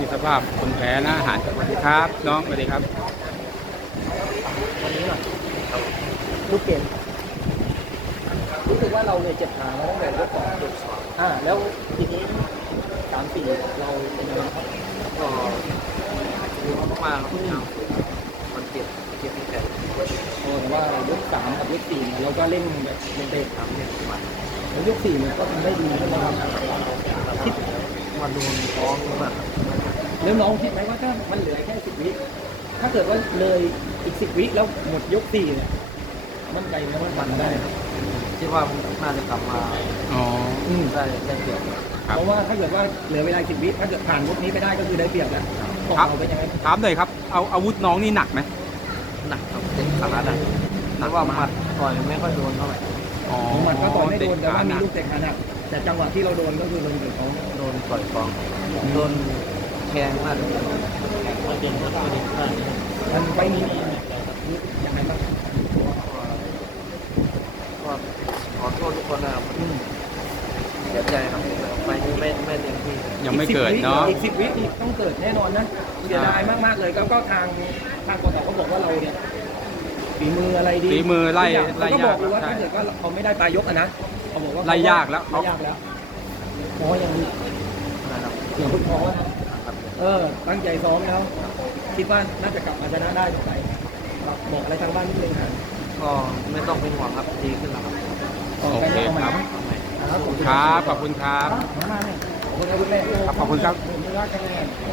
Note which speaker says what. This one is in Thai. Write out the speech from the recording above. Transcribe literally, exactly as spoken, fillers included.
Speaker 1: นี่สภาพคนแพ้นะอาหารสวัสดีครับน้องสวัสดีครับ
Speaker 2: วันนี้หน่อยลูกเกมรู้สึกว่าเราเนี่ยเจ็บขามาตั้งแต่ยกสองยกสองอ่าแล้วทีนี้สามสี่เราเป็นยังไงครับ
Speaker 3: ก็ดูมากๆครับมันเจ็บเจ็บที่แขน
Speaker 2: โอ้แต่ว่ายกสามกับยกสี่เนี่ยเราก็เล่นแบบเล่นเตะ
Speaker 3: ทำเนี่ยมัน
Speaker 2: แล้วยกสี่เนี่ยก็ทำได้ดีนะครับคิด
Speaker 3: มันโดนท้องมาก
Speaker 2: แล้วน้องคิดไหมว่าถ้ามันเหลือแค่สิบวิถ้าเกิดว่าเลยอีกสิบวิแล้วหมดยกสี่เนี่ยมั่นใจไหมว่ามันได้ครับ
Speaker 3: คิดว่าน่าจะกลับมา
Speaker 1: อ๋อ
Speaker 2: อืม
Speaker 3: ได้ได้เปรียบ
Speaker 1: ครับ
Speaker 2: เพราะว่าถ้าเกิดว่าเหลือเวลาสิบวิถ้าเกิดผ่านยกนี้ไปได้ก็คือได้เปรียบแล้วของเราเป็นยังไง
Speaker 1: ถามหน่อยครับเอาอาวุธน้องนี่หนักไหม
Speaker 3: หนักครับเจ็บขาหนักหนักว่าหมัดต่อยไม่ค่อยโดนเท่าไหร่
Speaker 1: อ๋อ
Speaker 2: มันก็ต่อยไม่โดนแต่ว่ามี
Speaker 1: เตะขาหนัก
Speaker 2: ลูกเตะขาหนักแต่จังหวะที่เราโดนก็คือโดนถึงเขา
Speaker 3: โดนต่อยฟองโดนแทงมากเลย
Speaker 2: มันไปนี้ยังไงบ้าง
Speaker 3: ก็ขอโทษทุกคนนะครับเสียใจครับไปนี้ไม่ไม่เต็มที่
Speaker 1: ยังไม่เกิดเนาะ
Speaker 2: อีกสิบวิอีกต้องเกิดแน่นอนนะเสียดายมากๆเลยก็ก็ทางทางกสเขาบอกว่าเราเนี่ยฝีมืออะไรดี
Speaker 1: ฝีมือไล่ไล่
Speaker 2: เขาก็บ
Speaker 1: ยา
Speaker 2: อก กเลยว่า
Speaker 1: ใช่
Speaker 2: ถ้าเกิดว่าเขาไม่ได้ปลายยกอะนะเขาบอกว่า
Speaker 1: ไล่ยากแล้ว
Speaker 2: ไล่ยากแล้วเพราะยัง
Speaker 3: นะครับ
Speaker 2: เสียงพึ่งท้อนะเออตั้งใจซ้อมแล้ว คิดว่าน่าจะกลับมาชนะได้ต่อไปครับบอกอะไรทางบ้านนิดนึงครับ
Speaker 3: ก็ไม่ต้องเป็นห่วงครับดีขึ้นแล้วครับ
Speaker 2: ต่อไปนะเอาใหม่นะ
Speaker 1: ครับขอบคุณครับ
Speaker 2: มามาเนี่ยขอบคุณครับคุณแม่
Speaker 1: ครับขอบคุณครับ
Speaker 2: ขอบคุณครับ